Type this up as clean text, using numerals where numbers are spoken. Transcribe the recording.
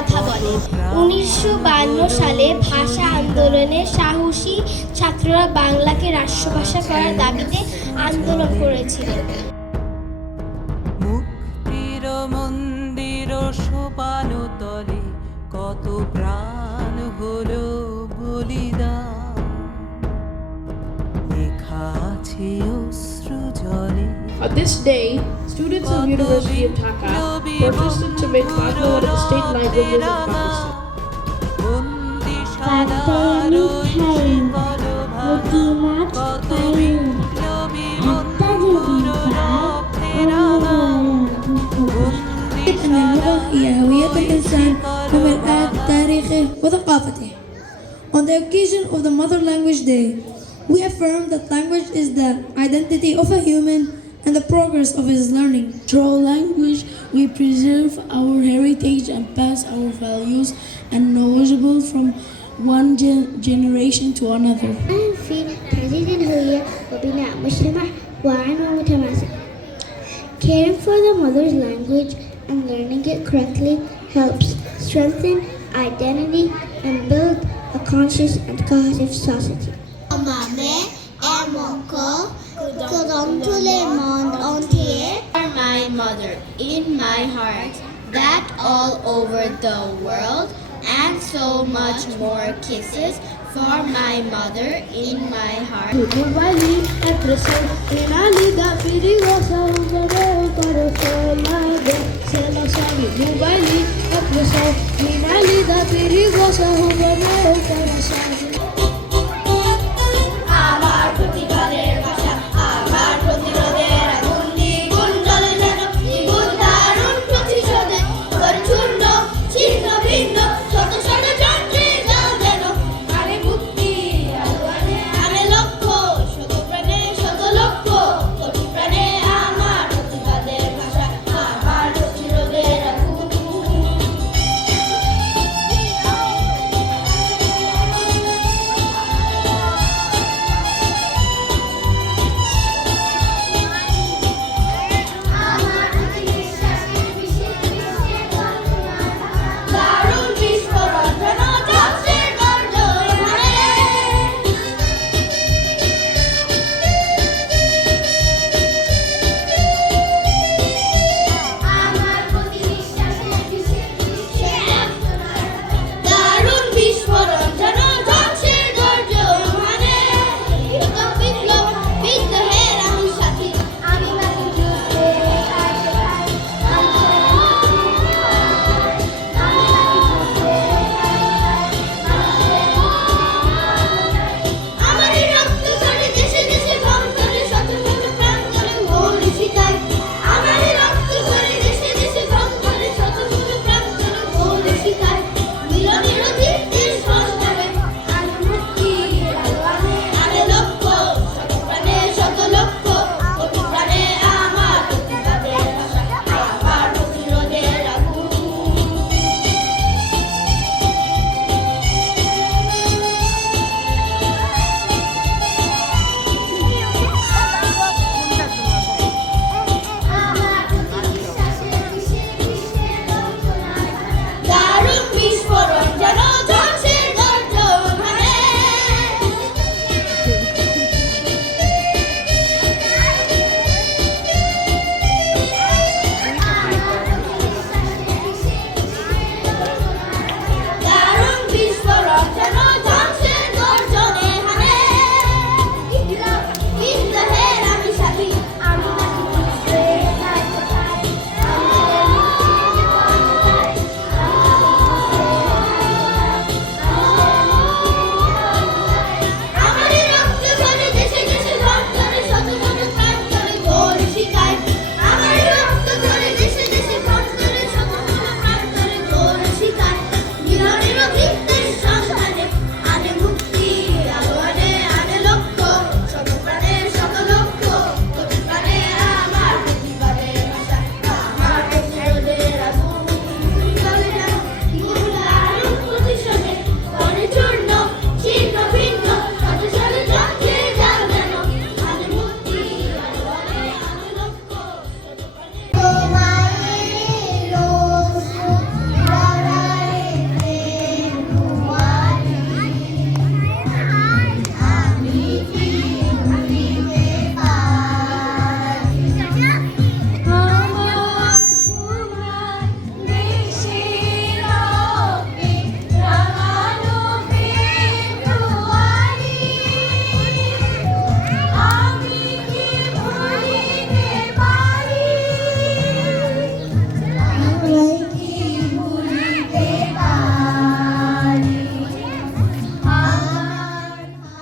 কথা বলে। 1952 সালে ভাষা আন্দোলনে সাহসী ছাত্ররা বাংলাকে রাষ্ট্রভাষা করার দাবিতে আন্দোলন করেছিলেন। মুক্তির মন্দির সোপান তলে কত প্রাণ হলো বলিদান, লেখা আছে অশ্রু জলে। On this day, students of University of Dhaka protested to make Bangla one of the state languages of Pakistan. هي هوية الإنسان ومرآة تاريخه وثقافته. On the occasion of the Mother Language Day, we affirm that language is the identity of a human and the progress of his learning. Through language, we preserve our heritage and pass our values and knowledgeable from one generation to another. في تعزيز الهوية وبناء مجتمع واعٍ ومتماسك. Caring for the mother's language and learning it correctly helps strengthen identity and build a conscious and cohesive society. For my mother in my heart, that all over the world, and so much more kisses for my mother in my heart. Mobile,